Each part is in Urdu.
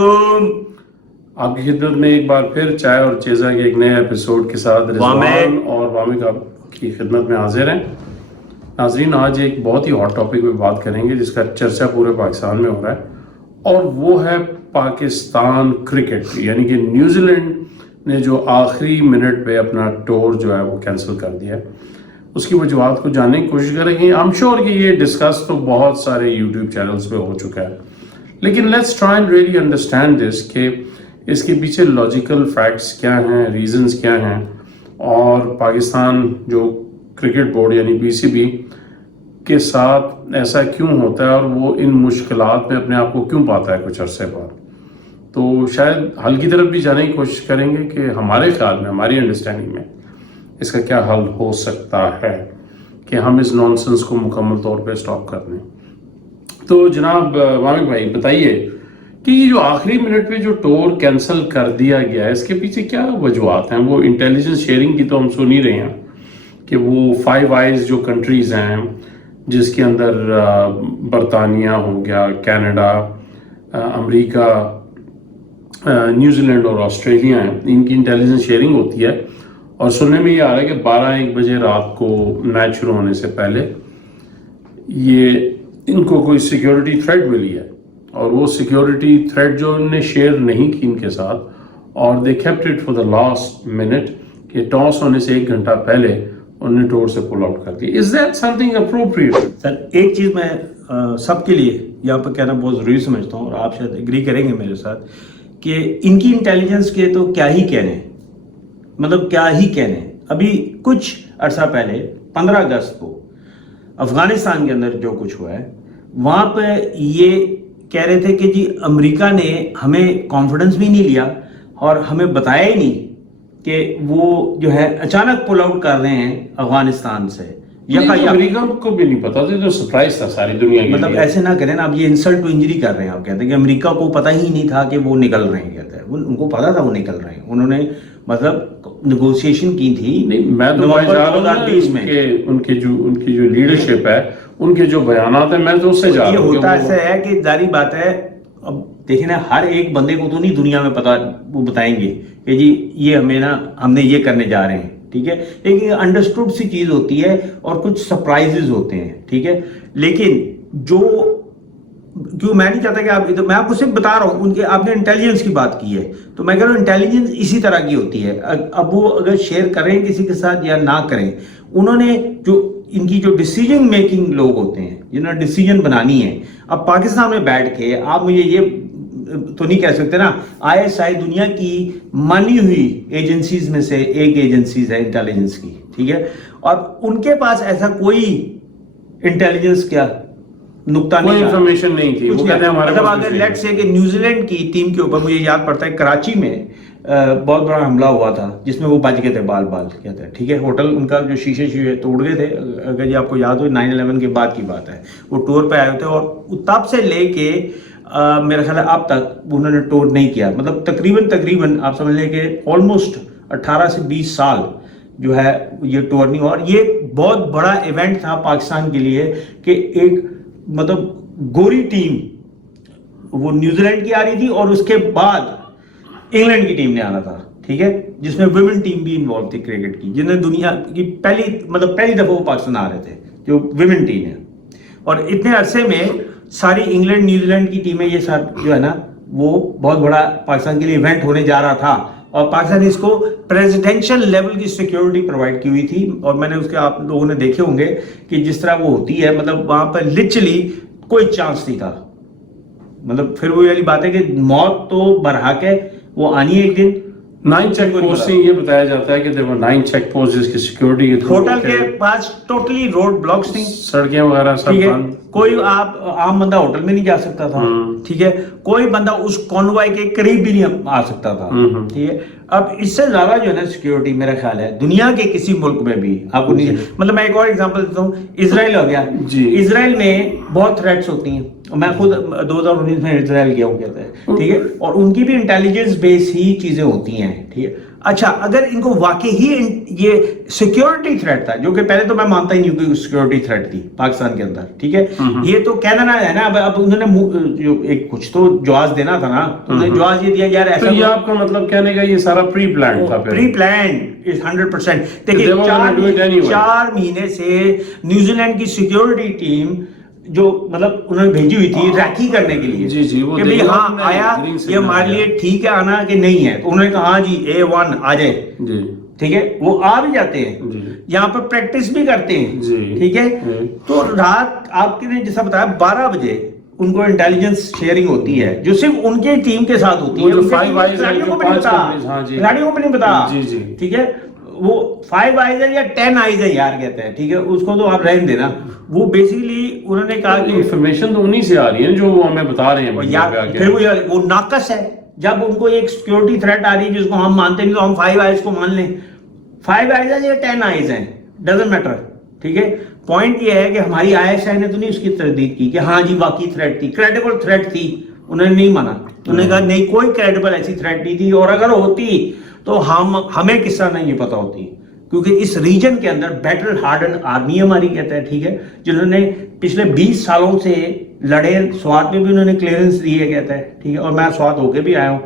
علیکم. آپ کی خدمت میں ایک بار پھر چائے اور چیزا کے ایک نئے ایپیسوڈ کے ساتھ رضوان اور وامق آپ کی خدمت میں حاضر ہیں. ناظرین، آج ایک بہت ہی ہاٹ ٹاپک پہ بات کریں گے جس کا چرچا پورے پاکستان میں ہو رہا ہے، اور وہ ہے پاکستان کرکٹ. یعنی کہ نیوزی لینڈ نے جو آخری منٹ پہ اپنا ٹور جو ہے وہ کینسل کر دیا ہے. اس کی وجوہات کو جاننے کی کوشش کریں گے. I'm sure کہ یہ ڈسکس تو بہت سارے یوٹیوب چینلز پہ ہو چکا ہے، لیکن let's try and really understand this کہ اس کے پیچھے لاجیکل فیکٹس کیا ہیں، ریزنز کیا ہیں، اور پاکستان جو کرکٹ بورڈ یعنی PCB کے ساتھ ایسا کیوں ہوتا ہے، اور وہ ان مشکلات میں اپنے آپ کو کیوں پاتا ہے کچھ عرصے بعد. تو شاید حل کی طرف بھی جانے کی کوشش کریں گے کہ ہمارے خیال میں، ہماری انڈرسٹینڈنگ میں اس کا کیا حل ہو سکتا ہے کہ ہم اس نانسنس کو مکمل طور پہ سٹاپ کر دیں. تو جناب وامق بھائی بتائیے کہ یہ جو آخری منٹ پہ جو ٹور کینسل کر دیا گیا ہے، اس کے پیچھے کیا وجوہات ہیں؟ وہ انٹیلیجنس شیئرنگ کی تو ہم سن ہی رہے ہیں کہ وہ 5 آئیز جو کنٹریز ہیں جس کے اندر برطانیہ ہو گیا، کینیڈا، امریکہ، نیوزی لینڈ اور آسٹریلیا ہیں، ان کی انٹیلیجنس شیئرنگ ہوتی ہے. اور سننے میں یہ آ رہا ہے کہ 12-1 بجے رات کو میچ شروع ہونے سے پہلے یہ ان کو کوئی سیکیورٹی تھریٹ ملی ہے، اور وہ سیکیورٹی تھریٹ جو انہوں نے شیئر نہیں کی ان کے ساتھ، اور they kept it for the last minute کہ ٹاس ہونے سے 1 گھنٹہ پہلے انہوں نے ٹور سے پل آؤٹ کر دیا. Is that something appropriate? Sir, ایک چیز میں سب کے لیے یہاں پہ کہنا بہت ضروری سمجھتا ہوں، اور آپ شاید ایگری کریں گے میرے ساتھ، کہ ان کی انٹیلیجنس کے تو کیا ہی کہنے، مطلب کیا ہی کہنے. ابھی کچھ عرصہ پہلے 15 اگست کو افغانستان کے اندر جو کچھ ہوا ہے، وہاں پہ یہ کہہ رہے تھے کہ جی امریکہ نے ہمیں کانفیڈنس بھی نہیں لیا اور ہمیں بتایا ہی نہیں کہ وہ جو ہے اچانک پل آؤٹ کر رہے ہیں افغانستان سے. امریکہ کو بھی نہیں پتا تھا، تو سرپرائز تھا ساری دنیا کے لیے. مطلب ایسے نہ کریں نا، آپ یہ انسلٹ ٹو انجری کر رہے ہیں. آپ کہتے ہیں کہ امریکہ کو پتہ ہی نہیں تھا کہ وہ نکل رہے ہیں. کہتے ہیں ان کو پتا تھا وہ نکل رہے ہیں، انہوں نے مطلب نیگوسیشن کی تھی. نہیں، میں تو کہ ان کی جو لیڈرشپ ہے، ان کے جو بیانات ہیں، میں تو اس سے جا رہا ہوں. یہ ہوتا ایسا ہے کہ ظاہری بات ہے، اب دیکھیں نا، ہر ایک بندے کو تو نہیں دنیا میں پتا وہ بتائیں گے کہ جی یہ ہم نے یہ کرنے جا رہے ہیں. ٹھیک ہے، ایک انڈرسٹوڈ سی چیز ہوتی ہے اور کچھ سرپرائزز ہوتے ہیں. ٹھیک ہے، لیکن کیوں میں نہیں چاہتا کہ میں آپ کو صرف بتا رہا ہوں، ان کے آپ نے انٹیلیجنس کی بات کی ہے، تو میں کہہ رہا ہوں انٹیلیجنس اسی طرح کی ہوتی ہے. اب وہ اگر شیئر کریں کسی کے ساتھ یا نہ کریں، انہوں نے ان کی جو ڈیسیجن میکنگ لوگ ہوتے ہیں جنہوں نے ڈیسیجن بنانی ہے، اب پاکستان میں بیٹھ کے آپ مجھے یہ تو نہیں کہہ سکتے نا. ISI دنیا کی مانی ہوئی ایجنسیز میں سے ایک ایجنسیز ہے انٹیلیجنس کی. ٹھیک ہے، اور ان کے پاس ایسا کوئی انٹیلیجنس کیا نقطہ نہیں، کوئی انفارمیشن نہیں تھی. مطلب اگر لیٹ سے کہ نیوزی لینڈ کی ٹیم کے اوپر، مجھے یاد پڑتا ہے کراچی میں بہت بڑا حملہ ہوا تھا جس میں وہ بچ گئے تھے بال کہتے ہیں. ٹھیک ہے، ہوٹل ان کا جو شیشے توڑ گئے تھے. اگر یہ آپ کو یاد ہو، 9/11 کے بعد کی بات ہے، وہ ٹور پہ آئے ہوتے، اور تب سے لے کے میرا خیال ہے اب تک انہوں نے ٹور نہیں کیا. مطلب تقریباً آپ سمجھ لیں کہ آلموسٹ 18 سے 20 سال جو ہے یہ ٹور نہیں ہوا. اور یہ بہت بڑا ایونٹ تھا پاکستان کے لیے کہ ایک مطلب گوری ٹیم وہ نیوزی لینڈ کی آ رہی تھی، اور اس کے بعد انگلینڈ کی ٹیم نے آنا تھا. ٹھیک ہے، جس میں ویمن ٹیم بھی انوالو تھی کرکٹ کی، جنہیں دنیا کی پہلی دفعہ وہ پاکستان آ رہے تھے، جو ویمن ٹیم ہے. اور اتنے عرصے میں ساری انگلینڈ نیوزی لینڈ کی ٹیمیں، یہ سب جو ہے نا، وہ بہت بڑا پاکستان کے لیے ایونٹ ہونے جا رہا تھا، اور پاکستان نے اس کو پریزیڈینشل لیول کی سیکیورٹی پرووائڈ کی ہوئی تھی. اور میں نے اس کے، آپ لوگوں نے دیکھے ہوں گے کہ جس طرح وہ ہوتی ہے، مطلب وہاں پر لٹرلی کوئی چانس نہیں تھا. مطلب پھر وہ والی بات ہے کہ موت تو برحق ہے، وہ آنی ہے ایک دن. 9 چیک پوسٹ سے یہ بتایا جاتا ہے کہ there were 9 چیک پوسٹ جس کی سیکیورٹی کے تھرو، ہوٹل کے پاس ٹوٹلی روڈ بلاکس تھیں، سڑکیں وغیرہ سب بند. کوئی آپ عام بندہ ہوٹل میں نہیں جا سکتا تھا. ٹھیک ہے، کوئی بندہ اس کانوائے کے قریب بھی نہیں آ سکتا تھا. ٹھیک ہے، اب اس سے زیادہ جو ہے نا سیکیورٹی میرا خیال ہے دنیا کے کسی ملک میں بھی آپ کو نہیں. مطلب میں ایک اور ایگزامپل دیتا ہوں، اسرائیل ہو گیا. اسرائیل میں بہت تھریٹس ہوتی ہیں، میں خود 2019 میں اسرائیل گیا ہوں. کہتے ہیں ٹھیک ہے، اور ان کی بھی انٹیلیجنس بیس ہی چیزیں ہوتی ہیں. ٹھیک ہے، اچھا اگر ان کو واقعی ہی یہ سیکیورٹی تھریٹ تھا، جو کہ پہلے تو میں مانتا ہی نہیں ہوں کہ سیکیورٹی تھریٹ تھی پاکستان کے اندر، ٹھیک ہے، یہ تو کہنا نہ ہے نا، اب انہوں نے جو ایک کچھ تو جواز دینا تھا نا، انہوں نے جواز یہ دیا یار ایسا، تو یہ آپ کا مطلب کہنے کا یہ سارا پری پلان تھا، پری پلانڈ 100%۔ دیکھیں 4 مہینے سے نیوزی لینڈ کی سیکیورٹی ٹیم جو مطلب انہوں نے بھیجی ہوئی تھی ریکی کرنے کے لیے کہ بھئی ہاں آیا یہ ہمارے لیے ٹھیک ہے آنا کہ نہیں ہے، تو انہوں نے کہا ہاں جی A1 آ جائے، ٹھیک ہے، وہ آ بھی جاتے ہیں، یہاں پر پریکٹس بھی کرتے ہیں، ٹھیک ہے، تو رات آپ کے نے جیسا بتایا 12 بجے ان کو انٹیلیجنس شیئرنگ ہوتی ہے جو صرف ان کے ٹیم کے ساتھ ہوتی ہے، کھلاڑیوں کو بھی نہیں پتا، ٹھیک ہے، وہ 5 آئیز ہے یا 10 آئیز ہے یار کہتے ہیں، ٹھیک ہے، اس کو تو آپ رہن دینا، وہ بیسیکلی انہوں نے کہا کہ انفارمیشن تو انہی سے آ رہی ہے جو وہ ہمیں بتا رہے ہیں یار، پھر وہ ناقص ہے، جب ان کو ایک سیکیورٹی تھریٹ آ رہی ہے جس کو ہم مانتے نہیں تو ہم 5 آئیز کو مان لیں، 5 آئیز ہیں یا 10 آئیز ہیں، ڈزنٹ میٹر، ٹھیک ہے، پوائنٹ یہ ہے کہ ہماری ISI نے تو نہیں اس کی تردید کی کہ ہاں جی واقعی تھریٹ تھی، کریڈیبل تھریٹ تھی، انہوں نے نہیں مانا، انہوں نے کہا نہیں کوئی کریڈیبل ایسی تھریٹ نہیں تھی، اور اگر ہوتی تو ہمیں کس طرح نہیں یہ پتا ہوتی، کیونکہ اس ریجن کے اندر بیٹل ہارڈن آرمی ہماری کہتا ہے، ٹھیک ہے، جنہوں نے پچھلے 20 سالوں سے لڑے، سوات میں بھی انہوں نے کلیئرنس دی ہے کہتا ہے، ٹھیک ہے، اور میں سوات ہو کے بھی آیا ہوں،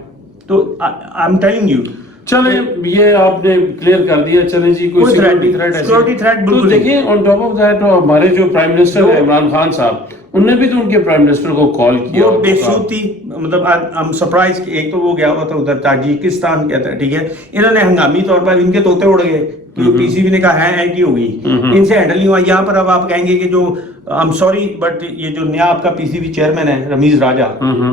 تو آئی ایم ٹیلنگ یو، چلیں یہ آپ نے کلیئر کر دیا، چلیں جی کوئی سیکورٹی تھریٹ تو دیکھیں آن ٹاپ آف دیٹ ہمارے جو پرائم منسٹر ہے عمران خان صاحب، انہوں نے بھی تو ان کے پرائم منسٹر کو کال کیا، وہ بے سود تھی، مطلب I'm surprised کہ ایک تو وہ گیا ہوا تھا ادھر تاجکستان کہتا ہے، ٹھیک ہے، انہوں نے ہنگامی طور پر ان کے طوطے اڑ گئے، پی سی بی نے کہا ہے کی ہوگی، ان سے ہینڈل نہیں ہوا، یہاں پر اب آپ کہیں گے کہ جو I'm sorry بٹ یہ جو نیا آپ کا پی سی بی چیئرمین ہے رمیز راجہ،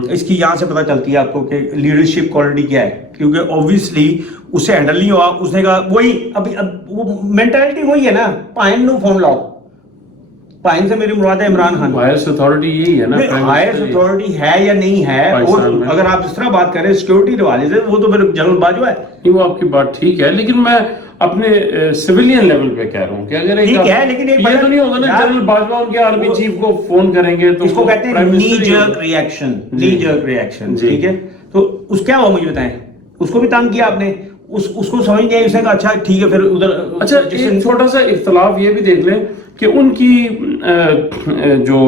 اس کی یہاں سے پتہ چلتی ہے آپ کو کہ لیڈرشپ کوالٹی کیا ہے، کیونکہ اوبویسلی اس سے ہینڈل نہیں ہوا، اس نے کہا وہی اب وہ مینٹالٹی وہی ہے نا، پائن نو فون لاؤ، پائن سے میری مراد ہے عمران خان، ہائیسٹ اتھارٹی یہی ہے نا، ہائیسٹ اتھارٹی ہے یا نہیں ہے، اگر آپ اس طرح بات کریں سیکورٹی کے حوالے سے وہ تو پھر جنرل باجوہ ہے، نہیں وہ آپ کی بات ٹھیک ہے، لیکن میں اپنے سویلین لیول پہ کہہ رہا ہوں کہ اگر ٹھیک ہے، لیکن یہ تو نہیں ہوگا نا جنرل باجوہ ان کے آرمی چیف کو فون کریں گے تو اس کو کہتے ہیں نی جرک ریئیکشن، نی جرک ریئیکشن، ٹھیک ہے، تو اس کیا ہوا مجھے بتائیں، اس کو بھی تنگ کیا آپ نے، اس کو سمجھ گئے، اس نے کہا اچھا ٹھیک ہے، پھر ادھر اچھا ایک چھوٹا سا اختلاف یہ بھی دیکھ لیں کہ ان کی جو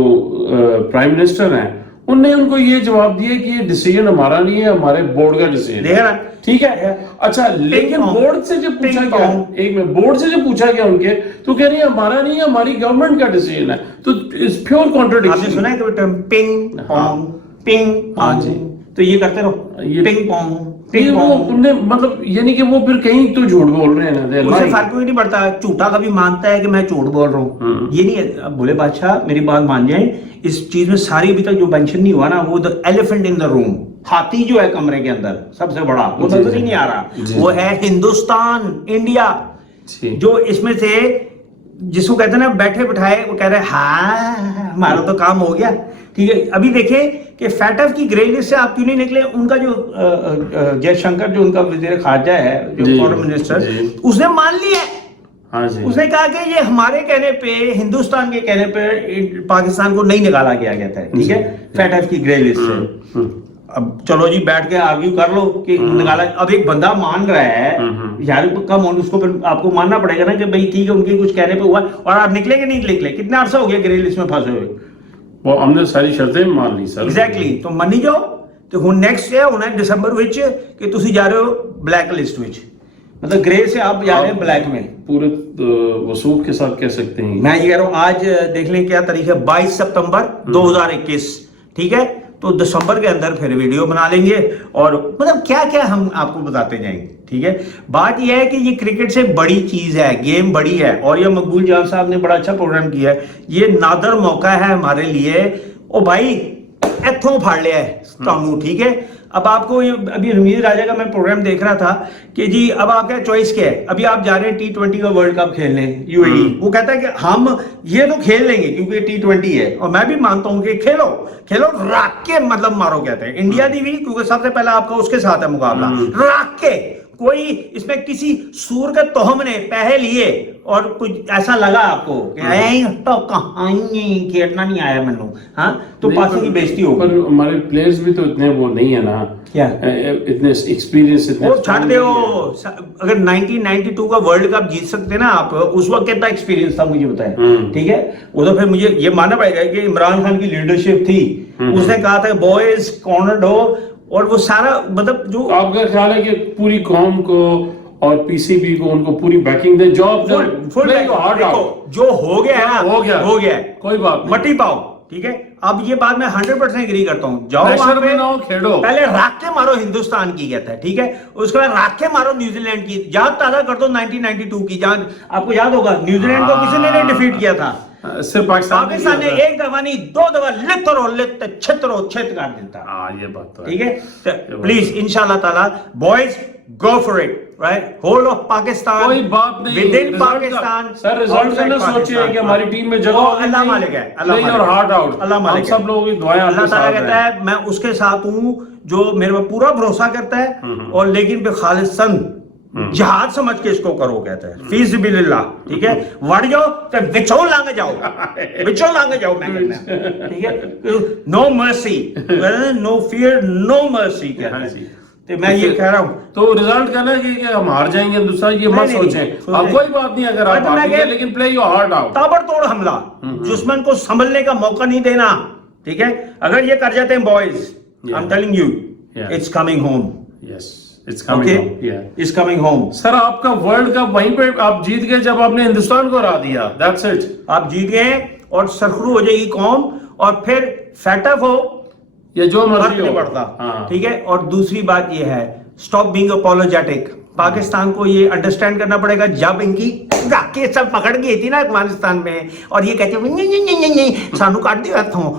پرائم منسٹر ہیں ان نے ان کو یہ جواب دیا کہ یہ ڈیسیجن ہمارا نہیں ہے، ہمارے بورڈ کا ڈیسیجن ہے، ٹھیک ہے، اچھا لیکن بورڈ سے جب پوچھا گیا، ایک میں بورڈ سے جب پوچھا گیا ان کے تو کہہ رہے ہیں ہمارا نہیں ہے، ہماری گورنمنٹ کا ڈیسیجن ہے، تو اس پیور کانٹرڈکشن، آپ نے سنا ہے کہ ٹرم پنگ پونگ پنگ پونگ، تو یہ کرتے رہو پنگ پونگ، مطلب یعنی کہ وہ پھر کہیں تو جھوٹ بول رہے ہیں، اس سے فرق کوئی نہیں پڑتا، جھوٹا کبھی مانتا ہے کہ میں جھوٹ بول رہا ہوں، یہ نہیں ہے، بولے بادشاہ میری بات مان جائیں، اس چیز میں ساری ابھی تک جو مینشن نہیں ہوا نا، وہ ایلیفنٹ ان دا روم، ہاتھی جو ہے کمرے کے اندر سب سے بڑا، وہ نظر ہی نہیں آ رہا، وہ ہے ہندوستان، انڈیا، جو اس میں سے جس کو کہتے ہیں نا بیٹھے بٹھائے، وہ کہہ رہے ہاں ہمارا تو کام ہو گیا، ٹھیک ہے، ابھی دیکھیں کہ فیٹف کی گرے لسٹ سے آپ کیوں نہیں نکلے، ان کا جو جے شنکر جو ان کا وزیر خارجہ ہے، جو فورن منسٹر، اس نے مان لیا ہے، اس نے کہا کہ یہ ہمارے کہنے پہ، ہندوستان کے کہنے پہ پاکستان کو نہیں نکالا گیا کہتا ہے، ٹھیک ہے، فیٹف کی گرے لسٹ سے، اب چلو جی بیٹھ کے آرگیو کر لو کہ نکالا، اب ایک بندہ مان رہا ہے یار کم اس کو پھر آپ کو ماننا پڑے گا نا کہ بھائی ٹھیک ہے ان کے کچھ کہنے پہ ہوا، اور آپ نکلے کہ نہیں نکلے، کتنا عرصہ ہو گیا گرے لسٹ میں پھنسے ہوئے، وہ ہم نے ساری شرطیں مان لی سر، ایگزیکٹلی، تو منی جاؤ، تو ہن نیکسٹ ہے ہونا ہے دسمبر وچ کہ تسی جا رہے ہو بلیک لسٹ وچ، مطلب گرے سے آپ جا رہے ہیں بلیک میں، پورے وثوق کے ساتھ کہہ سکتے ہیں، میں یہ کہہ رہا ہوں آج دیکھ لیں کیا تاریخ ہے، 22 سپتمبر 2021، ٹھیک ہے، تو دسمبر کے اندر پھر ویڈیو بنا لیں گے، اور مطلب کیا کیا ہم آپ کو بتاتے جائیں گے، ٹھیک ہے، بات یہ ہے کہ یہ کرکٹ سے بڑی چیز ہے، گیم بڑی ہے، اور یہ مقبول جان صاحب نے بڑا اچھا پروگرام کیا ہے، یہ نادر موقع ہے ہمارے لیے، او بھائی ایتھوں پھاڑ لیا ہے تانوں، ٹھیک ہے، اب آپ کو ابھی رمیز راجہ کا میں پروگرام دیکھ رہا تھا کہ جی اب آپ کا چوائس کیا ہے، ابھی آپ جا رہے ہیں T20 کا ورلڈ کپ کھیلنے UAE، وہ کہتا ہے کہ ہم یہ تو کھیل لیں گے کیونکہ T20 ہے، اور میں بھی مانتا ہوں کہ کھیلو راک کے مطلب مارو، کہتے ہیں انڈیا دی بھی، کیونکہ سب سے پہلا آپ کا اس کے ساتھ ہے مقابلہ، راک کے کوئی اس میں کسی سور کے تہم نے پیسے لیے اور کچھ ایسا لگا آپ کو کہ تو کہاں کھیلنا نہیں آیا منو, ہاں تو پاکستان کی بےزتی ہوگی. پر ہمارے پلیئرز بھی تو اتنے وہ نہیں ہے نا, کیا اتنے ایکسپیرینس, وہ چھاڑ دے. اگر 1992 کا ورلڈ کپ جیت سکتے نا آپ, اس وقت کتنا ایکسپیرینس تھا مجھے بتائیں, ٹھیک ہے. وہ تو پھر مجھے یہ ماننا پڑے گا کہ عمران خان کی لیڈرشپ تھی, اس نے کہا تھا بوائز کارنرڈ ہو, اور وہ سارا مطلب جو آپ کا خیال ہے کہ پوری قوم کو اور پی سی بی کو ان کو پوری بیکنگ دے, جاب جو ہو گیا ہے نا ہو گیا ہے, کوئی بات مٹی پاؤ, ٹھیک ہے. اب یہ بات میں 100% ایگری کرتا ہوں, جاؤ وہاں پہ کھیلو, پہلے راکھ کے مارو ہندوستان کی کہتا ہے, ٹھیک ہے, اس کے بعد راکھ کے مارو نیوزی لینڈ کی, یاد تازہ کر دو 1992 کی, جہاں آپ کو یاد ہوگا نیوزی لینڈ کو کسی نے نہیں ڈیفیٹ کیا تھا, صرف پاکستان نے ایک دفعہ نہیں 2 دفعہ لت چھتر کر دیتا. یہ بات ٹھیک ہے. پلیز انشاءاللہ تعالی boys go for it, right, whole of Pakistan, کوئی بات نہیں with in Pakistan. Sir result سے نہ سوچئے کہ ہماری ٹیم میں جگہ, اللہ مالک ہے, اللہ اور ہارٹ آؤٹ, اللہ مالک سب لوگوں کی دعائیں اللہ تعالیٰ کہتا ہے میں اس کے ساتھ ہوں جو میرے پر پورا بھروسہ کرتا ہے, اور لیکن پہ خالصاً جہاد سمجھ کے اس کو کرو, کہتا ہے فی سبیل اللہ, ٹھیک ہے. وڑ جاؤ تو وچوں لانگ جاؤ میں کہنا, ٹھیک ہے. نو مرسی, نو فیئر, نو مرسی کہتا ہے. تو میں یہ کہہ رہا ہوں, تو ریزلٹ کہنا ہے کہ ہم ہار جائیں گے ہندوستان, یہ مت سوچیں. اب کوئی بات نہیں اگر آپ ہار گئے, لیکن پلے یور ہارٹ آؤٹ. تابڑ توڑ حملہ, دشمن کو سنبھلنے کا موقع نہیں دینا, ٹھیک ہے. اگر یہ کر جاتے ہیں boys, I am telling you, it's coming home. Yes, it's coming home. Sir آپ کا ورلڈ کپ وہیں پہ آپ جیت گئے جب آپ نے ہندوستان کو ہرا دیا, دیٹس اٹ. آپ جیت گئے اور سرخرو ہو جائے گی قوم, اور پھر فیٹ اپ ہو یا جو مرضی ہو پڑتا, ٹھیک ہے. اور دوسری بات یہ ہے, اسٹاپ بینگ اپولوجیٹک. پاکستان کو یہ انڈرسٹینڈ کرنا پڑے گا, جب ان کی راکیں سب پکڑ گئی تھی نا افغانستان میں, اور یہ کہتے ہیں سانو کاٹ دیا ہاتھوں,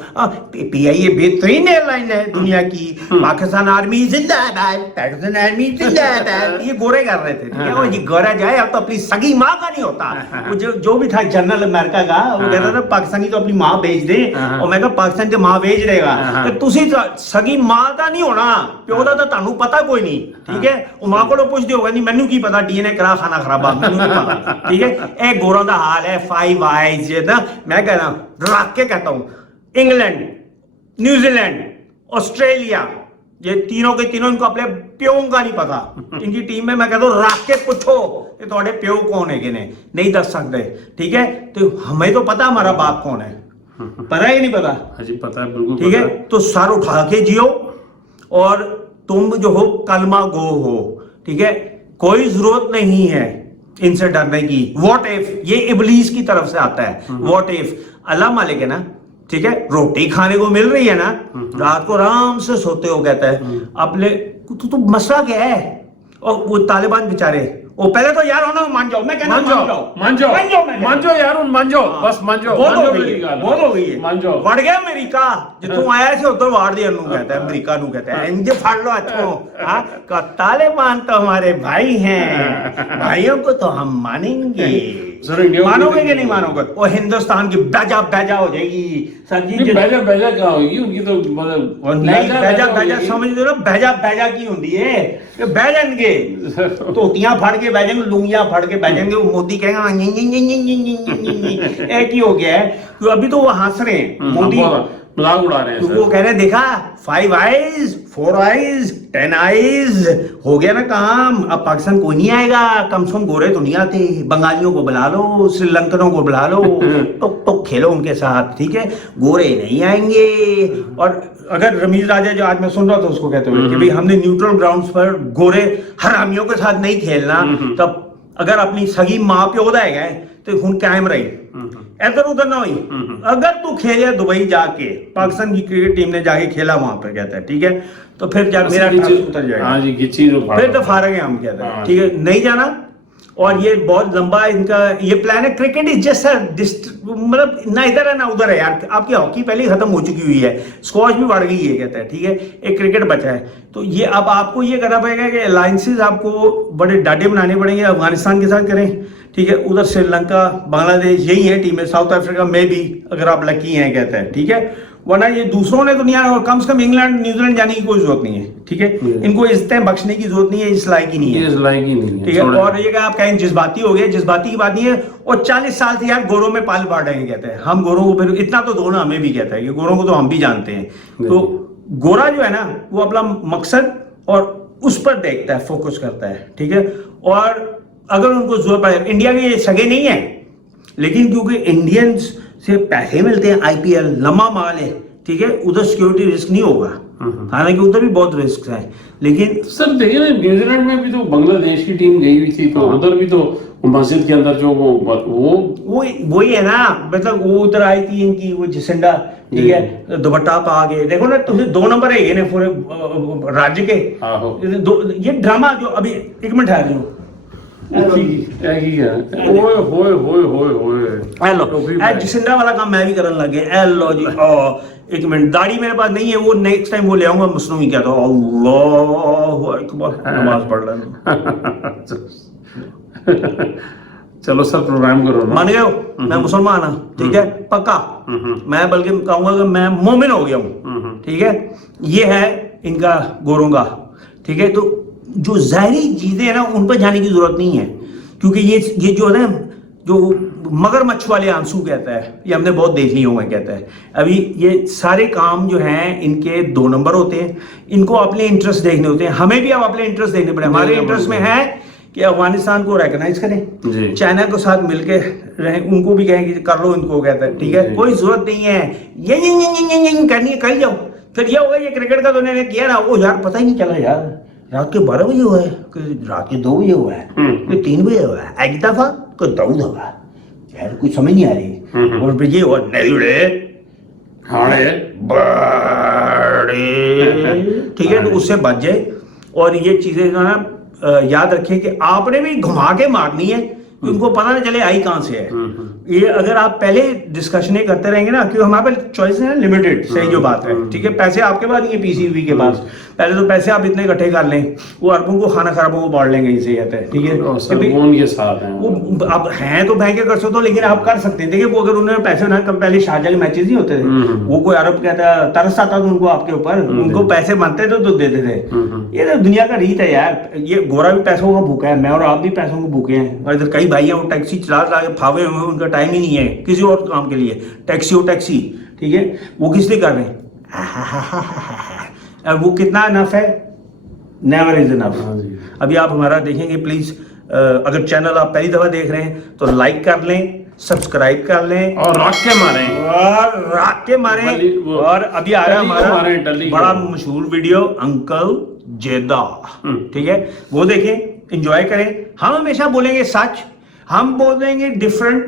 پی آئی اے بہترین ایئر لائن ہے دنیا کی, پاکستان آرمی زندہ باد, پاکستان آرمی زندہ باد, یہ گورے کر رہے تھے, ٹھیک ہے. اور یہ گورا جائے اب تو اپنی سگی ماں کا نہیں ہوتا. وہ جو بھی تھا جنرل امریکہ کا, وہ کہتا تھا پاکستانی تو اپنی ماں بھیج دیں, اور میں کہا پاکستان کی ماں بھیج رہے گا, تسی سگی ماں کا نہیں ہونا, پیو دا تو تانوں پتہ کوئی نہیں, ٹھیک ہے. وہ ماں کو پوچھ دے نہیں مینوں کی پتا ڈی این اے کرا کھانا خرابہ, مینوں نہیں پتا, ٹھیک ہے. اے گوروں دا حال ہے 5 آئیز نا. میں کہہ رہا ہوں, رکھ کے کہتا ہوں, انگلینڈ, نیوزی لینڈ, آسٹریلیا, یہ تینوں کے تینوں ان کو اپنے پیوں کا نہیں پتا. ان کی ٹیم میں کہتا ہوں رکھ کے پوچھو کہ تھوڑے پیو کون ہے کہ نہیں دس سکتے, ٹھیک ہے. تو ہمیں تو پتا ہمارا باپ کون ہے, پتا ہی نہیں پتا, جی پتا ہے بالکل, ٹھیک ہے. تو سر اٹھا کے جیو, اور تم جو ہو کلمہ گو ہو, ٹھیک ہے. کوئی ضرورت نہیں ہے ان سے ڈرنے کی. واٹ ایف, یہ ابلیس کی طرف سے آتا ہے. واٹ ایف, اللہ مالک ہے نا, ٹھیک ہے. روٹی کھانے کو مل رہی ہے نا, رات کو آرام سے سوتے ہو, کہتا ہے اپنے تو مسئلہ کیا ہے. اور وہ طالبان بیچارے, وہ پہلے تو یار ہونا مان جاؤ, میں کہنا مان جاؤ یار, مان جاؤ, بس مان جاؤ, بہت ہو گئی ہے, مان جاؤ. وڑ گیا امریکہ, جتوں آیا سی ادھر واڑ دیا, انہوں کہتا ہے امریکہ نو کہتا ہے انجے پھاڑ لو اتھوں. طالبان تو ہمارے بھائی ہیں, بھائیوں کو تو ہم مانیں گے. مانو گے کہ نہیں مانو گے؟ وہ ہندوستان کی بیجا ہو جائے گی سر جی. بیجا کیا ہوگی ان کی تو بیجا سمجھ دو نا, بیجا کی ہوندی ہے کہ بہ جائیں گے, توتیاں پھڑ کے بہ جائیں گے, لنگیاں پھڑ کے بہ جائیں گے. وہ مودی کہیں گا ایک ہی ہو گیا ہے. ابھی تو وہ ہنس رہے ہیں, مودی مذاق اڑا رہے ہیں, وہ کہہ رہے ہیں دیکھا 5 آئیز 4 آئیز 10 آئیز ہو گیا نا کام. اب پاکستان کوئی نہیں آئے گا, کم سے کم گورے تو نہیں آتے, بنگالیوں کو بلا لو, سری لنکنوں کو بلا لو, تو کھیلو ان کے ساتھ, ٹھیک ہے. گورے نہیں آئیں گے. اور اگر رمیز راجہ جو آج میں سن رہا تھا اس کو کہتے ہوئے کہ ہم نے نیوٹرل گراؤنڈز پر گورے حرامیوں کے ساتھ نہیں کھیلنا, تب اگر اپنی سگی ماں پیو دے گئے تو ہن قائم رہی, ادھر ادھر نہ ہوئی. اگر تو کھیلے دبئی جا کے, پاکستان کی کرکٹ ٹیم نے جا کے کھیلا وہاں پہ, کہتا ہے ٹھیک ہے, تو پھر جب میرا اتر جائے گا, پھر تو فارغ ہیں ہم, کہتا ہے ٹھیک ہے نہیں جانا. اور یہ بہت لمبا ان کا یہ پلان ہے. کرکٹ از جسٹ مطلب نہ ادھر ہے نہ ادھر ہے یار. آپ کی ہاکی پہلے ہی ختم ہو چکی ہوئی ہے, اسکواش بھی بڑھ گئی ہے, کہتا ہے ٹھیک ہے, ایک کرکٹ بچا ہے. تو یہ اب آپ کو یہ کرنا پڑے گا کہ الائنسز آپ کو بڑے ڈاڈے بنانے پڑیں گے. افغانستان کے ساتھ کریں, ٹھیک ہے, ادھر سری لنکا, بنگلہ دیش, یہی ہے ٹیمیں. ساؤتھ افریقہ میں بھی اگر آپ لکی ہیں, کہتا ہے ٹھیک ہے. ورنہ یہ دوسروں نے تو نہیں آنا, اور کم سے کم انگلینڈ نیوزی لینڈ جانے کی کوئی ضرورت نہیں ہے, ٹھیک ہے, ان کو عزتیں بخشنے کی ضرورت نہیں ہے, اس لائق ہی نہیں ہے, اس لائق ہی نہیں ہے, ٹھیک ہے. اور یہ کہ آپ کہیں جذباتی ہو گئے, جذباتی کی بات نہیں ہے, اور 40 سال سے یار گوروں میں پال پاٹ ہیں کہتے ہیں, ہم گوروں کو پھر اتنا تو دو نا, ہمیں بھی کہتا ہے کہ گوروں کو تو ہم بھی جانتے ہیں. تو گورا جو ہے نا وہ اپنا مقصد اور اس پر دیکھتا ہے, فوکس کرتا ہے, ٹھیک ہے. اور اگر ان کو ضرورت پڑے, انڈیا کے یہ سگے نہیں ہیں, لیکن کیونکہ انڈینز سے پیسے ملتے ہیں, آئی پی ایل لمبا مال ہے, ٹھیک ہے, ادھر سیکورٹی رسک نہیں ہوگا, حالانکہ ادھر بھی بہت رسک ہے. لیکن سر دیکھیے نا نیوزی لینڈ میں بھی تو بنگلہ دیش کی ٹیم گئی ہوئی تھی, تو ادھر بھی تو مسجد کے اندر جو وہی ہے نا, مطلب وہ ادھر آئی تھی ان کی وہ جسنڈا, ٹھیک ہے, دوپٹہ پا کے, دیکھو نا تمہیں 2 نمبر ہے یہ نا پورے راجیہ کے, یہ ڈرامہ جو ابھی 1 منٹ ہے جو جسنڈا والا کام میں بھی کرنے لگ گیا. لو جی 1 منٹ, داڑھی میرے پاس نہیں ہے, وہ نیکسٹ ٹائم وہ لے آؤں گا, مصنوعی کیا تھا, اللہ اکبر, نماز پڑھ رہا. چلو سر پروگرام کرو, مان گئے ہو, میں مسلمان ہوں, ٹھیک ہے, پکا, میں بلکہ کہوں گا کہ میں مومن ہو گیا ہوں, ٹھیک ہے. یہ ہے ان کا گوروں کا, ٹھیک ہے. تو جو ظاہری چیزیں ہیں نا ان پہ جانے کی ضرورت نہیں ہے, کیونکہ یہ جو ہے نا جو مگر مچھ والے آنسو کہتا ہے, یہ ہم نے بہت دیکھ لیے ہوئے کہتا ہے. ابھی یہ سارے کام جو ہیں ان کے 2 نمبر ہوتے ہیں, ان کو اپنے انٹرسٹ دیکھنے ہوتے ہیں. ہمیں بھی اب اپنے انٹرسٹ دیکھنے پڑے. ہمارے انٹرسٹ میں ہے کہ افغانستان کو ریکگنائز کریں, چائنا کے ساتھ مل کے رہیں, ان کو بھی کہیں کہ کر لو ان کو, کہتا ہے, ٹھیک ہے, کوئی ضرورت نہیں ہے یہ کرنی ہے, کر جاؤ. پھر یہ ہوگا یہ کرکٹ کا تو انہوں نے کیا نا, وہ یار پتہ ہی نہیں چلا یار, رات کے 12 بجے ہوا ہے, کہ رات کے 2 بجے ہوا ہے, کہ 3 بجے ہوا ہے, ایک دفعہ کہ داؤد ہوا, یار کچھ سمجھ نہیں آ رہی. اور پھر یہ ہوا نہیں بڑے, ٹھیک ہے, تو اس سے بچ جائے. اور یہ چیزیں جو ہے نا یاد رکھیں کہ آپ نے بھی گھما کے مارنی ہے, ان کو پتہ نہ چلے آئی کہاں سے ہے. یہ اگر آپ پہلے ڈسکشنیں کرتے رہیں گے نا, کیونکہ ہمارے پاس چوائس ہے لمیٹڈ, صحیح جو بات ہے, ٹھیک ہے. پیسے آپ کے پاس نہیں ہے پی سی بی کے پاس, پہلے تو پیسے آپ اتنے اکٹھے کر لیں, وہ اربوں کو کھانا خرابوں کو بانٹ لیں گے, اسے کہتے ہیں, ٹھیک ہے. ان کے ساتھ ہیں وہ اب ہیں تو بہن کے کر سکتے ہو, لیکن آپ کر سکتے ہیں. دیکھیے وہ اگر انہوں نے پیسے نہ, کم پہلے شارجہ کے میچز نہیں ہوتے تھے, وہ کوئی عرب کہتا ترس آتا تھا ان کو آپ کے اوپر, ان کو پیسے بنتے تھے تو دیتے تھے. یہ تو دنیا کا ریت ہے یار. یہ گورا بھی پیسوں کا بھوکا ہے, میں اور آپ بھی پیسوں کو بھوکے ہیں. اور ادھر کئی بھائی ہیں وہ ٹیکسی چلا کے پھاوے ہوئے, ان کا ٹائم ہی نہیں ہے کسی اور کام کے لیے. ٹیکسی ہو ٹیکسی, ٹھیک ہے, وہ کس لیے کر رہے ہیں, وہ کتنا انف ہے, نیور از انف. ابھی آپ ہمارا دیکھیں گے پلیز, اگر چینل آپ پہلی دفعہ دیکھ رہے ہیں تو لائک کر لیں, سبسکرائب کر لیں, اور راک کے ماریں. اور ابھی آ رہا ہمارا بڑا مشہور ویڈیو انکل جیدا, ٹھیک ہے, وہ دیکھیں, انجوائے کریں. ہم ہمیشہ بولیں گے سچ, ہم بولیں گے ڈفرنٹ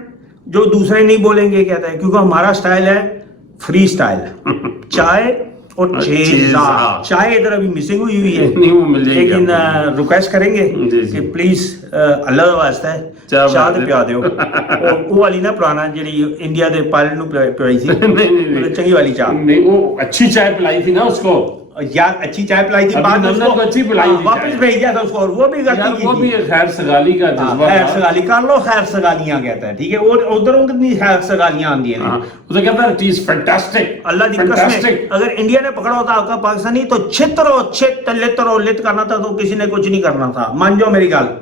جو دوسرے نہیں بولیں گے, کہتا ہے, کیونکہ ہمارا سٹائل ہے فری سٹائل, چائے اور چیزا. چائے ادھر ابھی مسنگ ہوئی ہے, لیکن ریکویسٹ کریں گے کہ پلیز اللہ کا واسطہ ہے چاہ تو پیا دیو. اور وہ والی نا پرانا جی انڈیا دے پائلٹ نو پلائی تھی, چنگی والی چاہ, نہیں وہ اچھی چائے پلائی تھی نا اس کو, یار اچھی چائے پلائی تھی, بعد میں اچھی پلائی تھی, واپس بھیج دیا تھا اس کو, اور وہ بھی غلطی کی, وہ بھی خیر سگالی کا جذبہ, خیر سگالی کر لو, خیر سگالیاں کہتا ہے, ٹھیک ہے. اور ادھر کتنی خیر سگالیاں آندی ہیں, وہ کہتا ہے اٹ از فینٹاسٹک. اللہ دی قسم, اگر انڈیا نے پکڑا ہوتا آپ کا پاکستانی تو چھترو چھت لترو لت کرنا تھا, تو کسی نے کچھ نہیں کرنا تھا. مان جاؤ میری گل,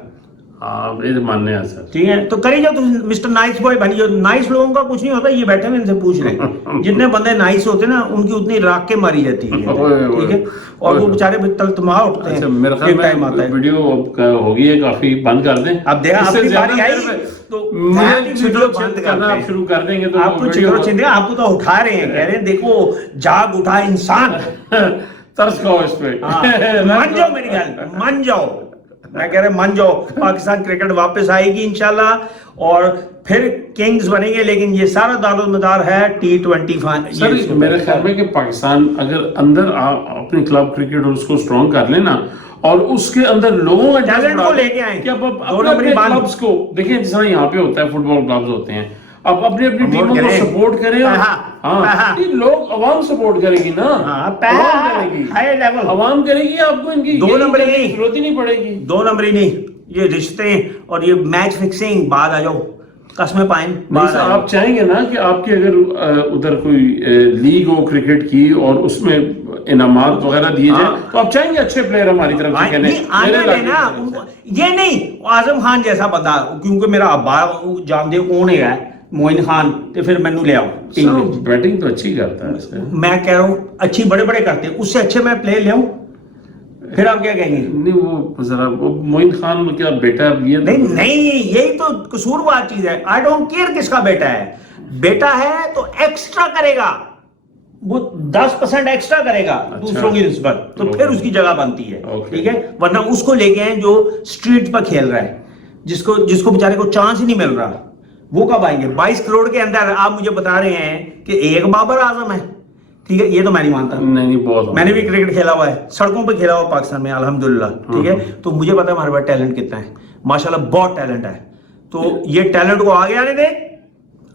ماننے ہیں سر, ٹھیک ہے. تو کری جاؤ مسٹر نائس بوائے بنی جاؤ. نائس لوگوں کا کچھ نہیں ہوتا, یہ بیٹھے ہوئے ان سے پوچھ لیں, جتنے بندے نائس ہوتے ہیں نا ان کی اتنی راک کے ماری جاتی ہے, ٹھیک ہے. اور وہ بیچارے تلتما اٹھتے ہیں. میرا خیال میں ویڈیو ہوگی ہے کافی, بند کر دیں. اب دیکھا آپ کی باری آئی تو شروع کر دیں گے, تو آپ کو چکرو چندے, آپ کو تو اٹھا رہے ہیں, کہہ رہے ہیں دیکھو جاگ اٹھا انسان, ترس کھاؤ اس پہ, مان جاؤ میری گل, مان جاؤ, میں کہہ رہا مان جاؤ. پاکستان کرکٹ واپس آئے گی انشاءاللہ, اور پھر کنگز بنیں گے, لیکن یہ سارا دارالمدار ہے T20. سر میرے خیال میں کہ پاکستان اگر اندر اپنی کلب کرکٹ اس کو اسٹرانگ کر لے نا, اور اس کے اندر لوگوں کا ٹیلنٹ کو لے کے آئیں, کہ اپنے کلبز کو دیکھیں, جس طرح یہاں پہ ہوتا ہے فٹ بال کلبز ہوتے ہیں, اب اپنی اپنی ٹیموں کو سپورٹ کریں. ہاں لوگ عوام سپورٹ کرے گی نا, عوام کرے گی, آپ کو ان کی 2 نمبری نہیں ضرورت ہی نہیں پڑے گی. 2 نمبری نہیں, یہ رشتے اور یہ میچ فکسنگ بعد آ جاؤ. قسمیں پائیں. نہیں سر، آپ چاہیں گے نا کہ آپ کی اگر ادھر کوئی لیگ ہو کرکٹ کی اور اس میں انعامات وغیرہ دیے جائیں تو آپ چاہیں گے اچھے پلیئر ہماری طرف سے کہنے یہ نہیں اعظم خان جیسا بندہ، کیونکہ میرا ابا جان دے کون ہے معین خان، تو پھر مینو لے آؤ ٹیم میں. بیٹنگ تو اچھی کرتا ہے. میں کہہ رہا ہوں اچھی بڑے بڑے کرتے ہیں، اس سے اچھے میں پلیئر لے آؤں، پھر آپ کیا کہیں گے؟ نہیں وہ ذرا معین خان کیا بیٹا یہ نہیں یہی تو قصوروار چیز ہے. آئی ڈونٹ کیئر کس کا بیٹا ہے، بیٹا ہے تو ایکسٹرا کرے گا، وہ 10% ایکسٹرا کرے گا دوسروں کی نسبت، تو پھر اس کی جگہ بنتی ہے. ٹھیک ہے، ورنہ اس کو لے کے ہیں جو اسٹریٹ پر کھیل رہا ہے، جس کو بیچارے کو چانس ہی نہیں مل رہا، وہ کب آئیں گے؟ 22 کروڑ کے اندر آپ مجھے بتا رہے ہیں کہ ایک بابر اعظم ہے. ٹھیک ہے، یہ تو میں نہیں مانتا. نہیں بہت میں نے بھی کرکٹ کھیلا ہوا ہے، سڑکوں پہ کھیلا ہوا پاکستان میں الحمدللہ. ٹھیک ہے، تو مجھے پتا ہے ہمارے پاس ٹیلنٹ کتنا ہے، ماشاءاللہ بہت ٹیلنٹ ہے. تو یہ ٹیلنٹ کو آگے آنے دے،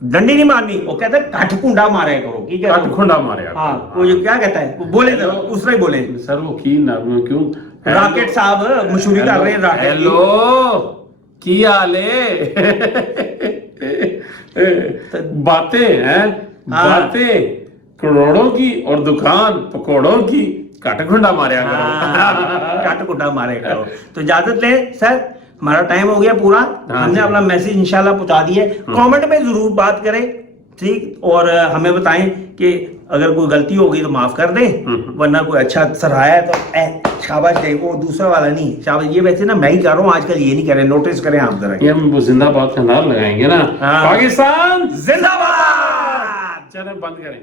ڈنڈی نہیں مارنی. وہ کہتا ہے کٹ کنڈا مارے کرو، کٹ کھنڈا مارے. ہاں وہ کیا کہتا ہے، بولے اس طرح ہی بولے. سر وہ کی نام کیوں راکٹ صاحب مشہوری کر رہے ہیں راکٹ. ہیلو کی حال ہے؟ باتیں ہیں باتیں کروڑوں کی اور دکان پکوڑوں کی، کٹ کھنڈا ماریا کرو. کٹ کنڈا مارے کرو. تو اجازت لیں سر، ہمارا ٹائم ہو گیا پورا. ہم نے اپنا میسج انشاءاللہ پہنچا دیا ہے. کامنٹ میں ضرور بات کریں ٹھیک، اور ہمیں بتائیں کہ اگر کوئی غلطی ہوگی تو معاف کر دیں، ورنہ کوئی اچھا سراہا ہے تو شاباش دے. وہ دوسرا والا نہیں شاباش. یہ ویسے نا میں ہی کر رہا ہوں آج کل، یہ نہیں کر رہے، نوٹس کریں آپ ذرا. یہ ہم وہ زندہ باد کا نعرہ لگائیں گے نا، پاکستان زندہ باد. چلیں بند کریں.